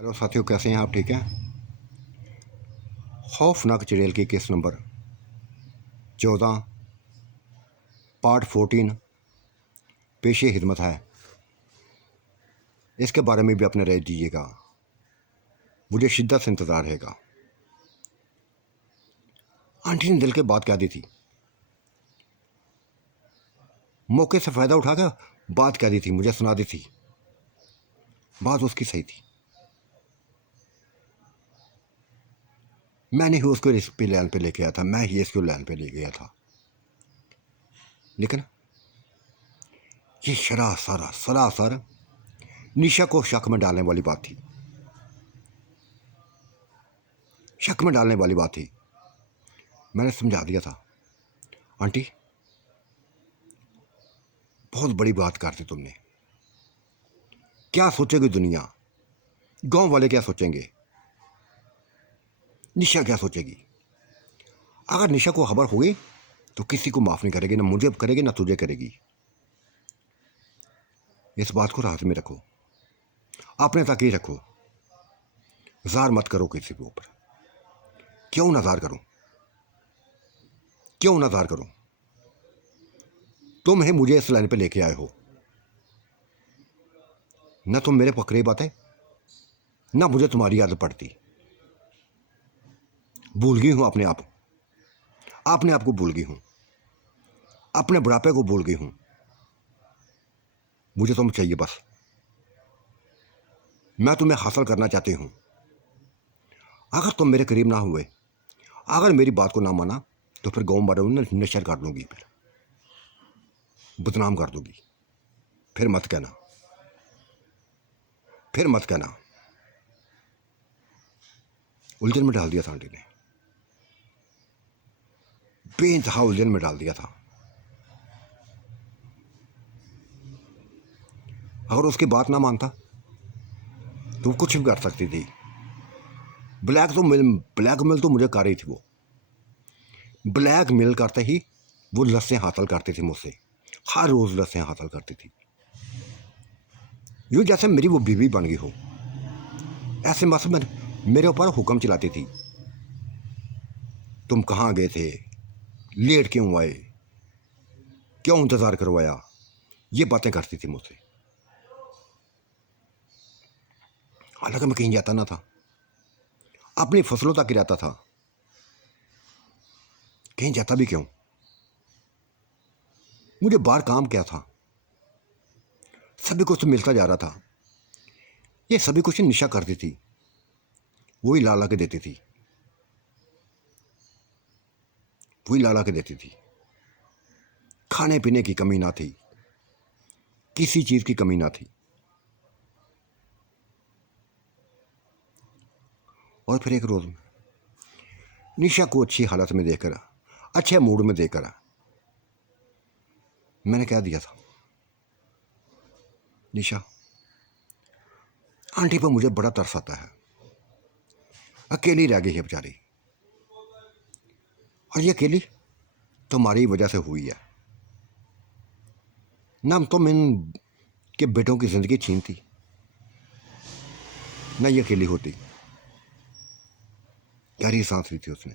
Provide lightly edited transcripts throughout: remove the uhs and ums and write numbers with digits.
Hello साथियों, कैसे हैं आप? ठीक हैं? खौफनाक चुड़ैल की केस नंबर 14 पार्ट 14 पेशे हिदमत है। इसके बारे में भी अपने राय दीजिएगा, मुझे शिद्दत से इंतज़ार रहेगा। आंटी ने दिल के बात कह दी थी, मौके से फ़ायदा उठाकर बात कह दी थी, मुझे सुना दी थी। बात उसकी सही थी। मैंने ही उसको इस पे लाइन पे लेके आया था, मैं ही इसको लाइन पे ले गया था। लेकिन ये सरासर निशा को शक में डालने वाली बात थी। शक में डालने वाली बात थी। मैंने समझा दिया था, आंटी बहुत बड़ी बात कर दी तुमने। क्या सोचेगी दुनिया, गांव वाले क्या सोचेंगे, निशा क्या सोचेगी? अगर निशा को खबर होगी तो किसी को माफ़ नहीं करेगी, ना मुझे करेगी ना तुझे करेगी। इस बात को राज में रखो, अपने तक ही रखो। जार मत करो किसी के ऊपर। क्यों नजार करूं? क्यों नजार करूं? तुम ही मुझे इस लाइन पे लेके आए हो। न तुम मेरे पकड़े बातें, ना मुझे तुम्हारी आदत पड़ती। भूल गई हूं अपने आप को भूल गई हूं, अपने बुढ़ापे को भूल गई हूं। मुझे तुम चाहिए बस। मैं तुम्हें हासिल करना चाहती हूं। अगर तुम मेरे करीब ना हुए, अगर मेरी बात को ना माना, तो फिर गाँव वालों ने नशर कर दूंगी, फिर बदनाम कर दूंगी। फिर मत कहना, फिर मत कहना। उलझन में डाल दिया था आंटी ने, बेइंतहा उलझन में डाल दिया था। अगर उसकी बात ना मानता तो कुछ भी कर सकती थी। ब्लैकमेल तो मुझे कर रही थी वो। ब्लैकमेल करते ही वो लस्सें हासिल करती थी मुझसे, हर रोज़ लस्सें हासिल करती थी। यूँ जैसे मेरी वो बीवी बन गई हो। ऐसे बस मेरे ऊपर हुक्म चलाती थी। तुम कहाँ गए थे, लेट क्यों आए, क्यों इंतज़ार करवाया, ये बातें करती थी मुझसे। हालांकि मैं कहीं जाता ना था, अपनी फसलों तक ही रहता था। कहीं जाता भी क्यों? मुझे बाहर काम क्या था? सभी कुछ तो मिलता जा रहा था। ये सभी कुछ निशा करती थी, वही लाला के देती थी, वही लाला के देती थी। खाने पीने की कमी ना थी, किसी चीज़ की कमी ना थी। और फिर एक रोज़ निशा को अच्छी हालत में देखकर, अच्छे मूड में देखकर मैंने कह दिया था, निशा आंटी पर मुझे बड़ा तरस आता है। अकेली रह गई है बेचारी, और ये अकेली तुम्हारी वजह से हुई है ना। तुम इन के बेटों की ज़िंदगी छीनती, ना ये अकेली होती। गहरी सांस ली थी उसने।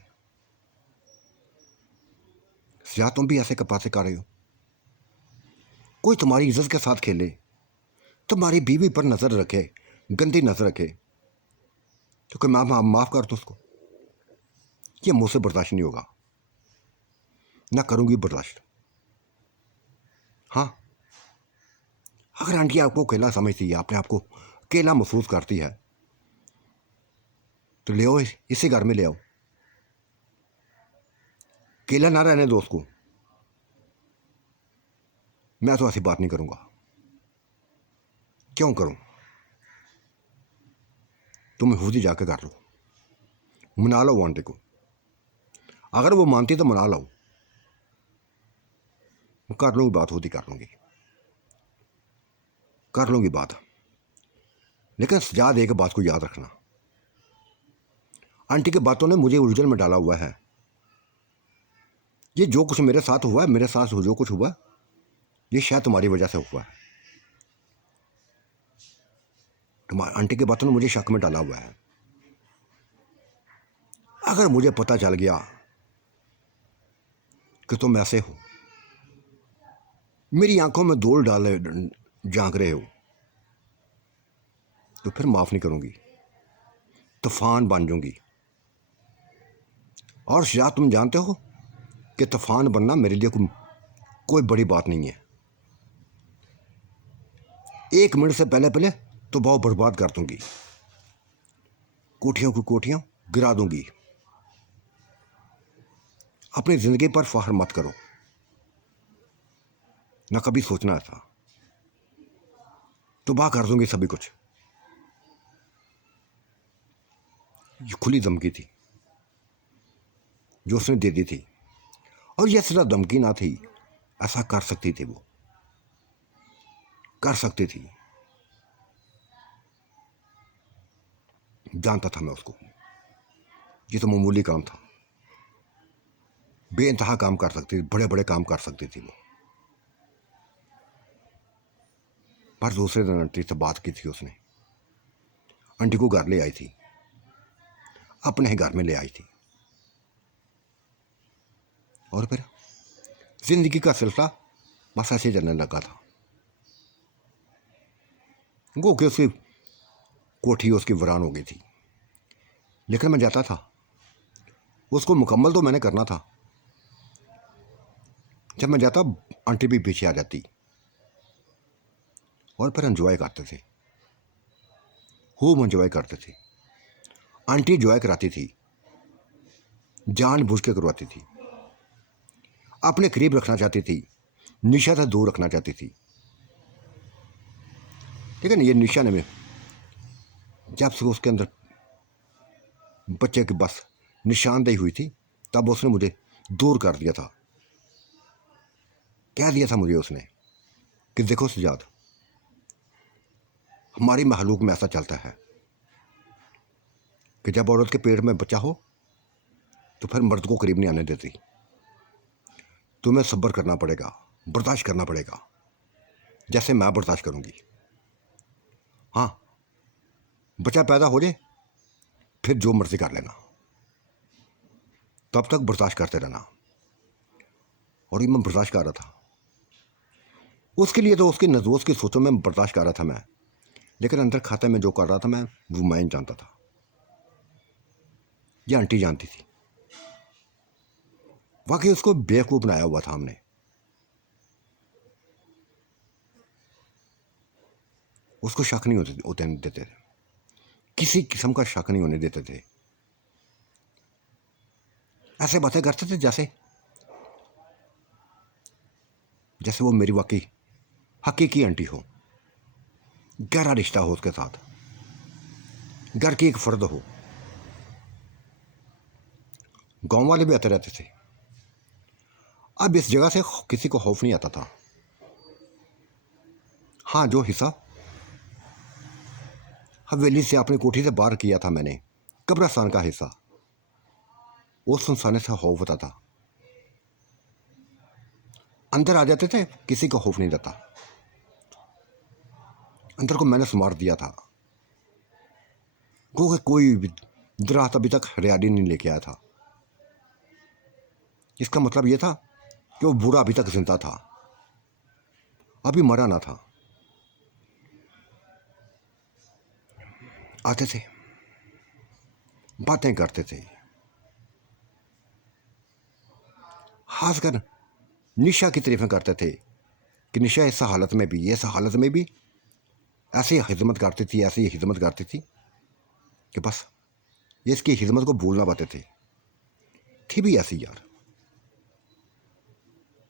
क्या तुम भी ऐसे कपासे कर रहे हो? कोई तुम्हारी इज्जत के साथ खेले, तुम्हारी बीवी पर नज़र रखे, गंदी नज़र रखे, तो क्या मैं माफ़ कर दूँ उसको? ये मुझसे बर्दाश्त नहीं होगा, ना करूँगी बर्दाश्त। हाँ, अगर आंटी आपको अकेला समझती है, अपने आप को अकेला महसूस करती है, तो ले आओ, इसी घर में ले आओ। अकेला ना रहने दो उसको। मैं तो ऐसी बात नहीं करूँगा। क्यों करूँ? तुम खुद ही जाके कर लो, मना लो आंटी को। अगर वो मानती तो मना लो, कर लूँगी बात, खुद ही कर लूँगी, कर लूँगी बात। लेकिन सजा दे के बात को याद रखना, आंटी की बातों ने मुझे उलझन में डाला हुआ है। ये जो कुछ मेरे साथ हुआ है, मेरे साथ जो कुछ हुआ, ये शायद तुम्हारी वजह से हुआ है। तुम्हारी आंटी की बातों ने मुझे शक में डाला हुआ है। अगर मुझे पता चल गया कि तुम ऐसे हो, मेरी आंखों में धूल डाले झांक रहे हो, तो फिर माफ नहीं करूंगी, तूफान बन जाऊंगी। और शायद तुम जानते हो कि तूफान बनना मेरे लिए कोई बड़ी बात नहीं है। 1 मिनट से पहले पहले तो बहुत बर्बाद कर दूंगी, कोठियों की कोठियां गिरा दूंगी। अपनी जिंदगी पर फख्र मत करो, ना कभी सोचना ऐसा। तबाह कर दूंगी सभी कुछ। ये खुली धमकी थी जो उसने दे दी थी, और यह सिर्फ धमकी ना थी, ऐसा कर सकती थी, वो कर सकती थी। जानता था मैं उसको, ये तो मामूली काम था, बेइंतहा काम कर सकती थी, बड़े बड़े काम कर सकती थी वो। पर दूसरे दिन आंटी से बात की थी उसने, आंटी को घर ले आई थी, अपने ही घर में ले आई थी। और फिर जिंदगी का सिलसिला बस ऐसे चलने लगा था। वो कि उसकी कोठी उसकी वीरान हो गई थी, लेकिन मैं जाता था, उसको मुकम्मल तो मैंने करना था। जब मैं जाता आंटी भी पीछे आ जाती, और फिर एंजॉय करते थे, खूब एंजॉय करते थे। आंटी एंजॉय कराती थी, जानबूझ के करवाती थी, अपने करीब रखना चाहती थी, निशा से दूर रखना चाहती थी। ठीक है ना, ये निशा ने में जब से उसके अंदर बच्चे की बस निशानदेही हुई थी, तब उसने मुझे दूर कर दिया था। कह दिया था मुझे उसने कि देखो सजाद, हमारी महलूक में ऐसा चलता है कि जब औरत के पेट में बच्चा हो तो फिर मर्द को करीब नहीं आने देती। तुम्हें सब्र करना पड़ेगा, बर्दाश्त करना पड़ेगा, जैसे मैं बर्दाश्त करूंगी। हाँ, बच्चा पैदा हो जाए फिर जो मर्जी कर लेना, तब तक बर्दाश्त करते रहना। और ये मैं बर्दाश्त कर रहा था उसके लिए, तो उसकी नजरों की सोचों में बर्दाश्त कर रहा था मैं, लेकिन अंदर खाते में जो कर रहा था मैं, वो मैं जानता था, ये आंटी जानती थी। वाकई उसको बेवकूफ बनाया हुआ था हमने। उसको शक नहीं होते देते थे, किसी किस्म का शक नहीं होने देते थे। ऐसे बातें करते थे जैसे जैसे वो मेरी वाकई हकीकी आंटी हो, गहरा रिश्ता हो उसके साथ, घर की एक फर्द हो। गांव वाले भी आते रहते थे। अब इस जगह से किसी को खौफ नहीं आता था। हाँ, जो हिस्सा हवेली से अपनी कोठी से बाहर किया था मैंने, कब्रिस्तान का हिस्सा, उस सुनसाने से खौफ होता था। अंदर आ जाते थे, किसी को खौफ नहीं रहता। अंदर को मैंने संवार दिया था, क्योंकि कोई दरात अभी तक हरियाली नहीं लेके आया था। इसका मतलब यह था कि वो बूढ़ा अभी तक जिंदा था, अभी मरा ना था। आते थे, बातें करते थे, खासकर निशा की तारीफें करते थे कि निशा इस हालत में भी, इस हालत में भी ऐसी खिदमत करती थी, ऐसी खिदमत करती थी कि बस ये इसकी खिदमत को भूलना पाते थे। थी भी ऐसी यार।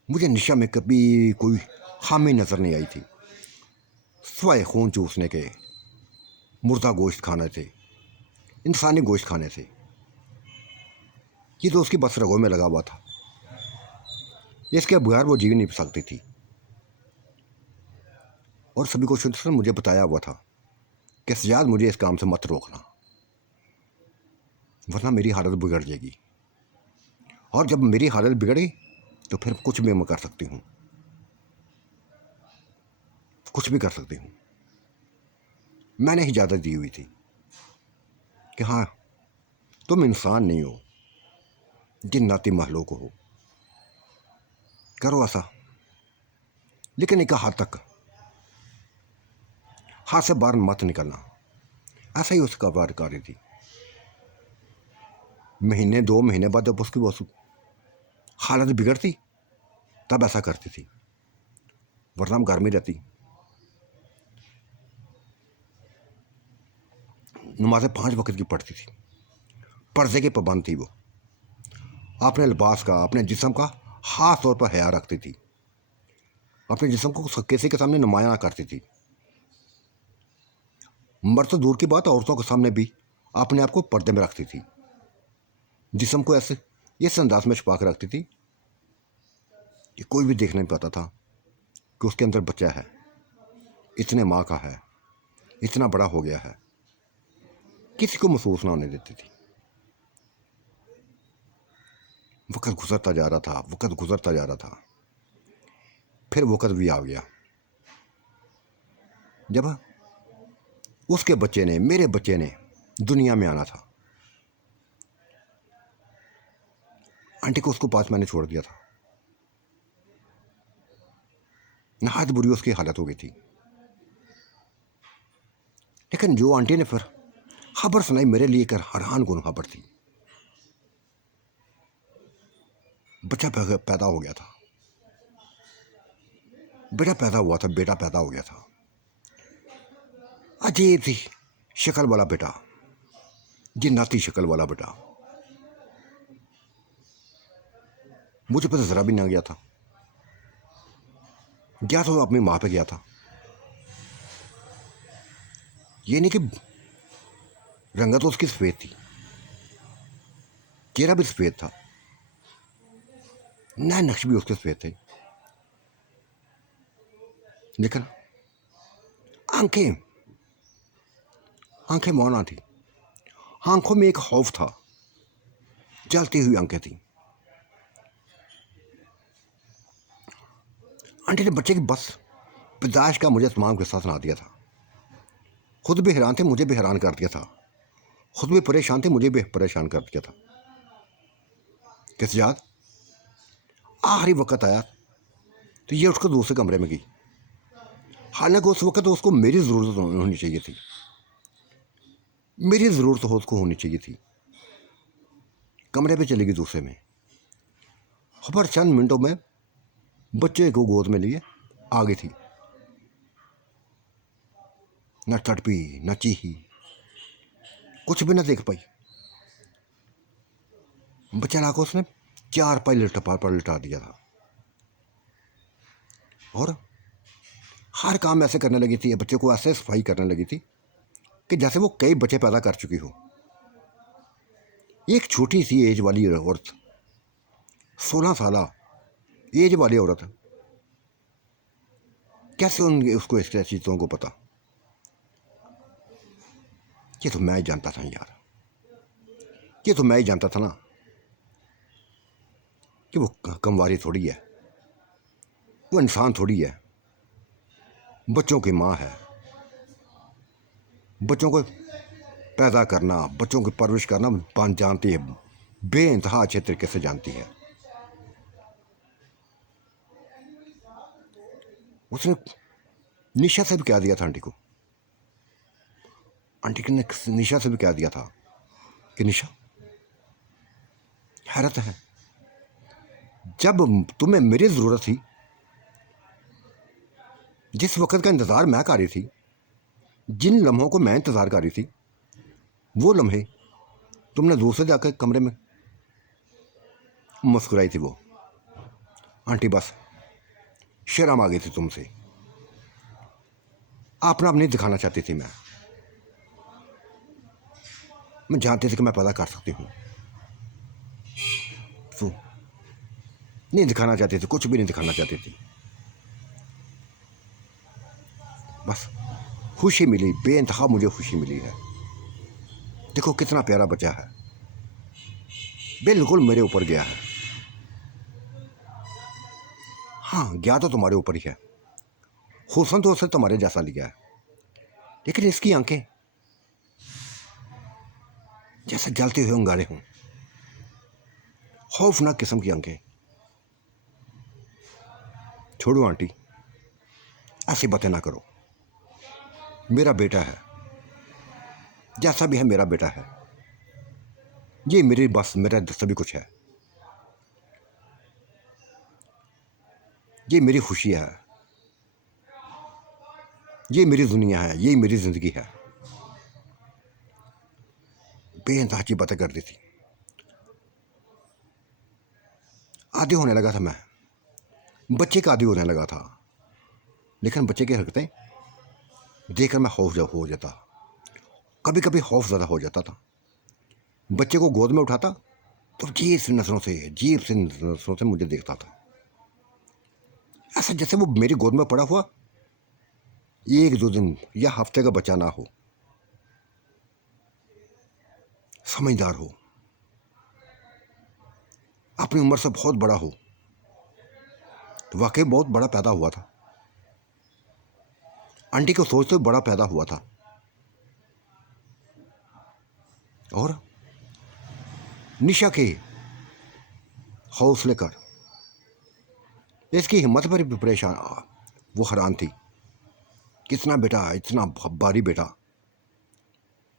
मुझे निशा में कभी कोई खामी नजर नहीं आई थी, सिवाय खून चूसने के, मुर्दा गोश्त खाने थे, इंसानी गोश्त खाने से। ये तो उसकी बस रगों में लगा हुआ था, इसके बगैर वो जी नहीं सकती थी। और सभी को शुद्ध से मुझे बताया हुआ था कि सजाद, मुझे इस काम से मत रोकना, वरना मेरी हालत बिगड़ जाएगी। और जब मेरी हालत बिगड़ी तो फिर कुछ भी मैं कर सकती हूँ, कुछ भी कर सकती हूँ। मैंने ही इजाज़त दी हुई थी कि हाँ, तुम इंसान नहीं हो, जिन्नाती महलों को हो, करो ऐसा। लेकिन एक हाथ तक, हाथ से बाहर मत निकलना। ऐसा ही उसका वार कार्य थी। महीने 2 महीने बाद जब उसकी वो हालत बिगड़ती तब ऐसा करती थी, वरना हम घर में रहती। नमाज़ें 5 वक्त की पढ़ती थी, पर्दे की पाबंद थी वो। अपने लिबास का, अपने जिस्म का खास तौर पर हया रखती थी। अपने जिस्म को किसी के सामने नुमाया ना करती थी। मर्द तो दूर की बात, औरतों के सामने भी अपने आप को पर्दे में रखती थी। जिस्म को ऐसे इस अंदाज में छुपा कर रखती थी कि कोई भी देख नहीं पाता था कि उसके अंदर बच्चा है, इतने माँ का है, इतना बड़ा हो गया है। किसी को महसूस ना होने देती थी। वक्त गुजरता जा रहा था, वक्त गुजरता जा रहा था। फिर वक्त भी आ गया जब उसके बच्चे ने, मेरे बच्चे ने दुनिया में आना था। आंटी को उसको 5 महीने छोड़ दिया था। नहायत बुरी उसकी हालत हो गई थी। लेकिन जो आंटी ने फिर खबर सुनाई, मेरे लिए कर हैरान कुन खबर थी। बच्चा पैदा हो गया था, बेटा पैदा हुआ था, बेटा पैदा हो गया था। अजीब सी शक्ल वाला बेटा, जिन्नाती शक्ल वाला बेटा। मुझे पता जरा भी ना गया था। गया तो अपनी माँ पे गया था। ये नहीं कि रंगत तो उसकी सफ़ेद थी, चेहरा भी सफ़ेद था, नए नक्श भी उसके सफ़ेद थे, लेकिन आंखें, आंखें मौना थी। आंखों में एक खौफ था, जलती हुई आंखें थी। आंटी ने बच्चे की बस पैदाइश का मुझे तमाम के साथ सुना दिया था। खुद भी हैरान थे, मुझे भी हैरान कर दिया था। खुद भी परेशान थे, मुझे भी परेशान कर दिया था। किस याद आखिरी वक्त आया तो ये उसको दूसरे कमरे में गई। हालांकि उस वक्त तो उसको मेरी ज़रूरत होनी चाहिए थी, मेरी ज़रूरत हो उसको होनी चाहिए थी। कमरे पे चली गई दूसरे में। खबर चंद मिनटों में बच्चे को गोद में लिए आ गई थी। न तड़पी, न चीही, कुछ भी न देख पाई। बच्चा लाकर उसने 4 पाई लटपा पर लिटा दिया था और हर काम ऐसे करने लगी थी, बच्चे को ऐसे सफाई करने लगी थी कि जैसे वो कई बच्चे पैदा कर चुकी हो। एक छोटी सी एज वाली औरत, 16 साल एज वाली औरत, कैसे उसको इस चीज़ों को पता? ये तो मैं ही जानता था यार, ये तो मैं ही जानता था ना कि वो कमवारी थोड़ी है, वो इंसान थोड़ी है, बच्चों की माँ है। बच्चों को पैदा करना, बच्चों की परवरिश करना जानती है, बेइंतहा अच्छे तरीके से जानती है। उसने निशा से भी कह दिया था आंटी को, आंटी ने निशा से भी कह दिया था कि निशा, हैरत है, जब तुम्हें मेरी ज़रूरत थी, जिस वक्त का इंतज़ार मैं कर रही थी, जिन लम्हों को मैं इंतज़ार कर रही थी, वो लम्हे तुमने दूसरे जाकर कमरे में मुस्कुराई थी। वो आंटी बस शर्म आ गई थी तुमसे, अपना आप नहीं दिखाना चाहती थी। मैं जानती थी कि मैं पैदा कर सकती हूँ, तो नहीं दिखाना चाहती थी, कुछ भी नहीं दिखाना चाहती थी। बस खुशी मिली, बेइंतहा मुझे खुशी मिली है। देखो कितना प्यारा बच्चा है, बिल्कुल मेरे ऊपर गया है। हाँ, गया तो तुम्हारे ऊपर ही है, हुस्न तो उससे तुम्हारे जैसा लिया है, लेकिन इसकी आंखें जैसे जलते हुए अंगारे हों, खौफनाक किस्म की आंखें। छोड़ो आंटी, ऐसी बातें ना करो। मेरा बेटा है, जैसा भी है मेरा बेटा है। ये मेरी बस मेरा सभी कुछ है। ये मेरी खुशी है, ये मेरी दुनिया है, ये मेरी जिंदगी है। बेइंतहा की बातें करती थी। आदी होने लगा था मैं, बच्चे का आदी होने लगा था। लेकिन बच्चे की हरकतें देखकर मैं खौफ हो जाता, कभी कभी खौफ ज़्यादा हो जाता था। बच्चे को गोद में उठाता तो अजीब सी नजरों से मुझे देखता था, ऐसा जैसे वो मेरी गोद में पड़ा हुआ 1-2 दिन या हफ्ते का बच्चा ना हो, समझदार हो, अपनी उम्र से बहुत बड़ा हो। तो वाकई बहुत बड़ा पैदा हुआ था, आंटी को सोचते बड़ा पैदा हुआ था। और निशा के हौसले कर, इसकी हिम्मत पर भी परेशान, वो हैरान थी। कितना बेटा, इतना भारी बेटा,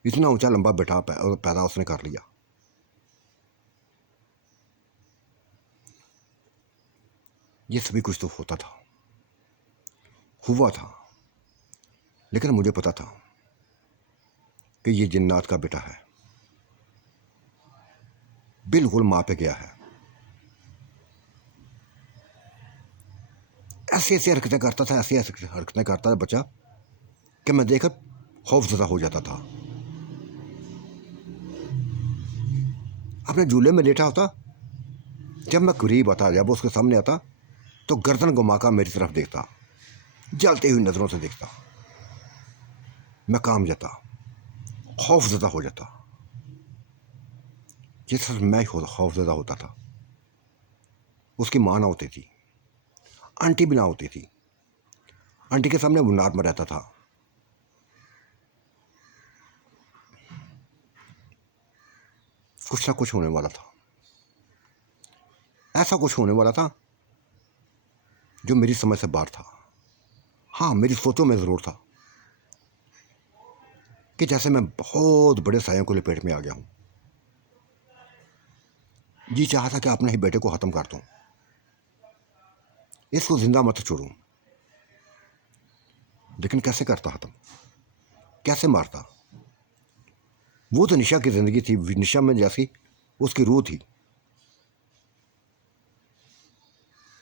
इतना ऊंचा लंबा बेटा पैदा उसने कर लिया। ये सभी कुछ तो होता था, हुआ था, लेकिन मुझे पता था कि ये जिन्नात का बेटा है, बिल्कुल माँ पे गया है। ऐसी ऐसी हरकतें करता था, ऐसी ऐसी हरकतें करता था बच्चा कि मैं देखकर खौफजदा हो जाता था। अपने झूले में लेटा होता, जब मैं करीब आता, जब उसके सामने आता तो गर्दन घुमाकर मेरी तरफ देखता, जलती हुई नजरों से देखता। मैं काम जाता, खौफजदा हो जाता, जिस तरह मैं खौफजदा होता था। उसकी माँ ना होती थी, आंटी भी ना होती थी। आंटी के सामने वो नॉर्मल रहता था। कुछ ना कुछ होने वाला था, ऐसा कुछ होने वाला था जो मेरी समझ से बाहर था। हाँ, मेरी सोचों में ज़रूर था कि जैसे मैं बहुत बड़े सायों को लपेट में आ गया हूँ। जी चाहा था कि अपने ही बेटे को ख़त्म कर दूँ, इसको जिंदा मत छोड़ूं। लेकिन कैसे करता ख़त्म, कैसे मारता? वो तो निशा की ज़िंदगी थी, निशा में जैसी उसकी रूह थी,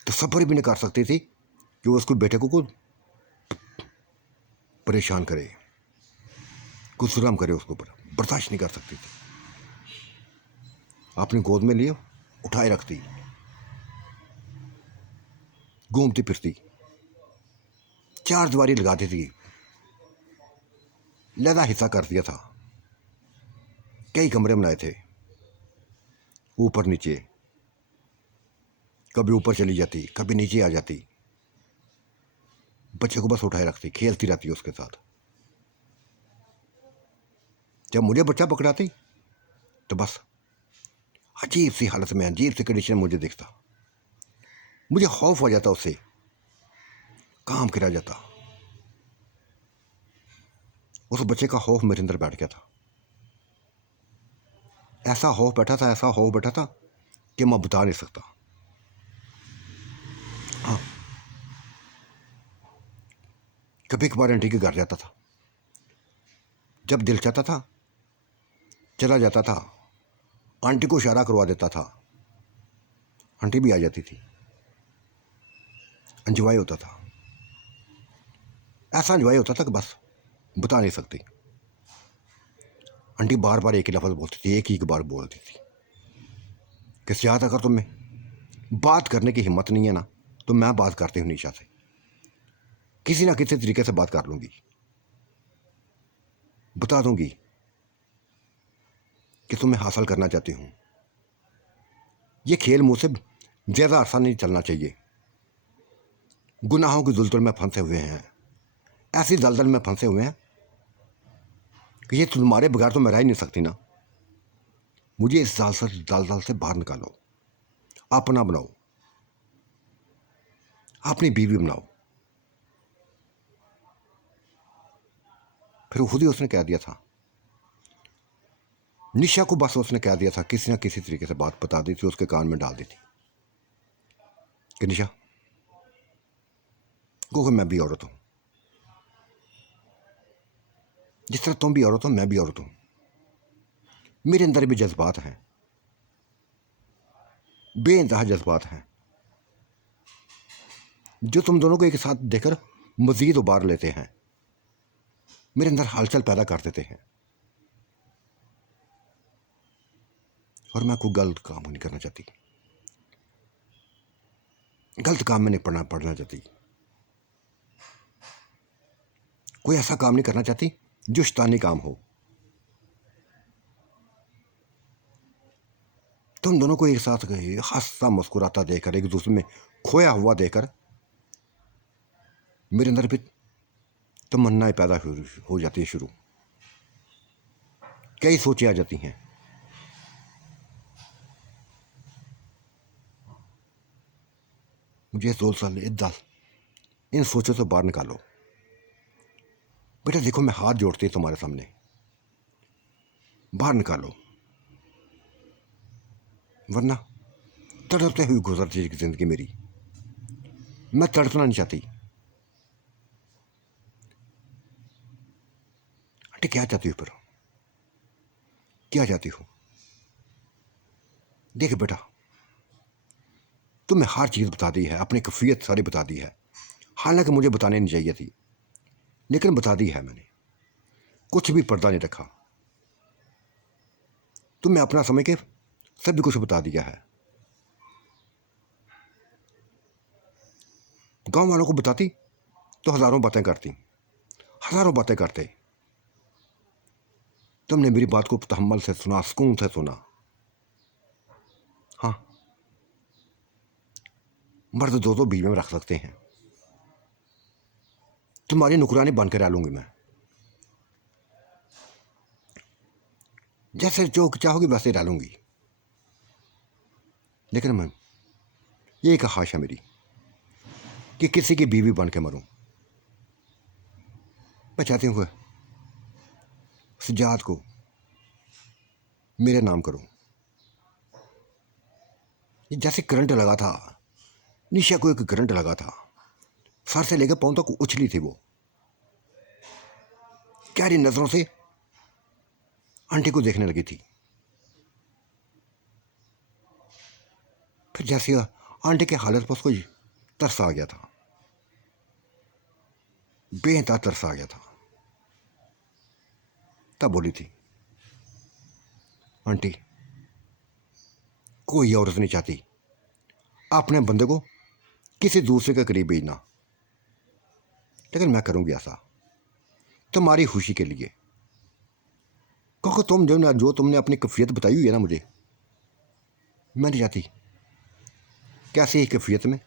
तो सब्र भी नहीं कर सकती थी कि वो उसको बेटे को परेशान करे, कुछ जुर्म करे, उसके ऊपर बर्दाश्त नहीं कर सकती थी। अपनी गोद में लिए उठाए रखती, घूमती फिरती, चार दीवारी लगाती थी, लहदा हिस्सा कर दिया था। कई कमरे बनाए थे, ऊपर नीचे, कभी ऊपर चली जाती, कभी नीचे आ जाती। बच्चे को बस उठाए रखती, खेलती रहती उसके साथ। जब मुझे बच्चा पकड़ाती तो बस अजीब सी हालत में, अजीब सी कंडीशन मुझे दिखता, मुझे खौफ हो जाता, उससे काम करा जाता। उस बच्चे का खौफ मेरे अंदर बैठ गया था। ऐसा खौफ बैठा था, ऐसा खौफ बैठा था कि मैं बता नहीं सकता। हाँ, कभी कभार आंटी के घर जाता था, जब दिल चाहता था चला जाता था, आंटी को इशारा करवा देता था, आंटी भी आ जाती थी, एंजॉय होता था। ऐसा एंजॉय होता था कि बस बता नहीं सकती। आंटी बार बार एक ही लफ्ज़ बोलती थी, एक ही बार बोलती थी कि सियात, अगर तुम्हें बात करने की हिम्मत नहीं है ना, तो मैं बात करती हूँ निशा से, किसी ना किसी तरीके से बात कर लूँगी, बता दूँगी कि तुम्हें हासिल करना चाहती हूँ। ये खेल मुझसे ज़्यादा अरसा नहीं चलना चाहिए। गुनाहों की दलदल में फंसे हुए हैं, ऐसी दलदल में फंसे हुए हैं कि ये तुम्हारे बगैर तो मैं रह ही नहीं सकती ना। मुझे इस दाल से बाहर निकालो, अपना बनाओ, अपनी बीवी बनाओ। फिर खुद ही उसने कह दिया था, निशा को बस उसने कह दिया था, किसी ना किसी तरीके से बात बता दी थी, उसके कान में डाल दी थी कि निशा क्योंकि मैं भी औरत हूं, जिस तरह तुम भी औरत हो मैं भी औरत हूं, मेरे अंदर भी जज्बात हैं, बेइंतहा जज्बात हैं, जो तुम दोनों को एक साथ देखकर मजीद उबार लेते हैं, मेरे अंदर हलचल पैदा कर देते हैं। और मैं कोई गलत काम नहीं करना चाहती, गलत काम में नहीं पढ़ना चाहती, कोई ऐसा काम नहीं करना चाहती जो शैतानी काम हो। तुम दोनों को एक साथ हंसता मुस्कुराता देखकर, एक दूसरे में खोया हुआ देखकर मेरे अंदर भी तमन्नाएं पैदा हो जाती है शुरू, कई सोचें आ जाती हैं। मुझे 2 साल इन सोचों से बाहर निकालो। बेटा देखो, मैं हाथ जोड़ती हूँ तुम्हारे सामने, बाहर निकालो, वरना तड़पते हुए गुजर जाएगी जिंदगी मेरी। मैं तड़पना नहीं चाहती। अरे क्या चाहती हो? फिर क्या चाहती हो? देख बेटा, तुम्हें हर चीज़ बता दी है, अपनी कैफियत सारी बता दी है, हालांकि मुझे बताने नहीं चाहिए थी, लेकिन बता दी है मैंने, कुछ भी पर्दा नहीं रखा। तुम्हें अपना समझ के सभी कुछ बता दिया है। गांव वालों को बताती तो हजारों बातें करती, हजारों बातें करते। तुमने मेरी बात को तहम्मुल से सुना, सुकून से सुना। हाँ, मर्द दो बीवी में रख सकते हैं, तुम्हारी नुकरानी बन के रह लूंगी मैं, जैसे जो चाहोगी वैसे रह लूंगी। लेकिन मैं ये एक ख्वाहिश है मेरी कि किसी की बीवी बन के मरूं। मैं चाहती हूँ सजाद को मेरे नाम करो। ये जैसे करंट लगा था, निशा को एक करंट लगा था, सर से लेकर पांव तक उछली थी वो, गहरी नजरों से आंटी को देखने लगी थी। फिर जैसे आंटी के हालत पर उसको तरस आ गया था, बेहता तरस आ गया था। तब बोली थी, आंटी कोई औरत नहीं चाहती अपने बंदे को किसी दूसरे के करीब भेजना, लेकिन मैं करूंगी ऐसा तुम्हारी खुशी के लिए, क्योंकि तुम जो तुमने अपनी कैफियत बताई हुई है ना मुझे, मैं नहीं चाहती कैसी ही कैफियत में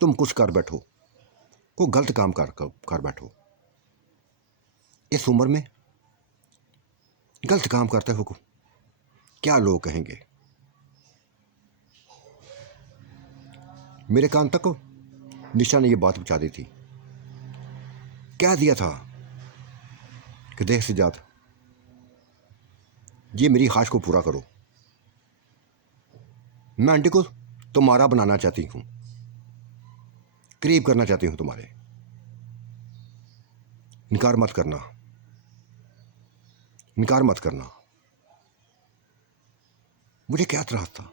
तुम कुछ कर बैठो, कोई गलत काम कर बैठो। इस उम्र में गलत काम करते हो क्या लोग कहेंगे। मेरे कान तक निशा ने यह बात पहुंचा दी थी, कह दिया था कि देख सजाद, ये मेरी ख्वाहिश को पूरा करो, मैं आंटी को तुम्हारा बनाना चाहती हूं, करीब करना चाहती हूं तुम्हारे, इनकार मत करना, इनकार मत करना। मुझे क्या त्रास था,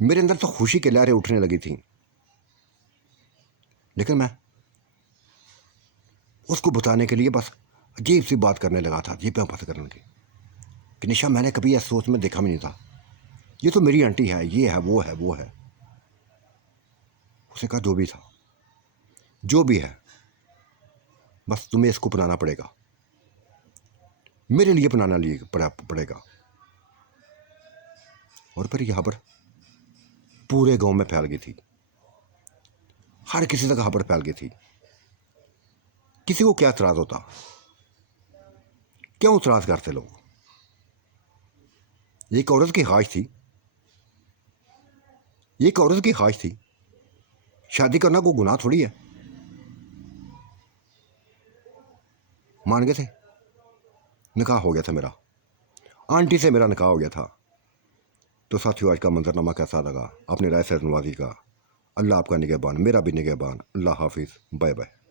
मेरे अंदर तो खुशी की लहरें उठने लगी थी, लेकिन मैं उसको बताने के लिए बस अजीब सी बात करने लगा था, अजीब बात करने की कि निशा मैंने कभी ऐसी सोच में देखा भी नहीं था, ये तो मेरी आंटी है, ये है वो है वो है। उसने कहा जो भी था, जो भी है, बस तुम्हें इसको अपनाना पड़ेगा, मेरे लिए अपनाना पड़ेगा। और फिर यहां पर पूरे गांव में फैल गई थी, हर किसी तक खबर फैल गई थी। किसी को क्या एतराज होता, क्यों इतराज़ करते लोग? ये एक औरत की ख्वाहिश थी, ये एक औरत की ख्वाहिश थी। शादी करना कोई गुनाह थोड़ी है। मान गए थे, निकाह हो गया था मेरा, आंटी से मेरा निकाह हो गया था। तो साथियों, आज का मंजरनामा कैसा लगा? अपनी राय से नवाजी का। अल्लाह आपका निगहबान, मेरा भी निगहबान। अल्लाह हाफिज़, बाय बाय।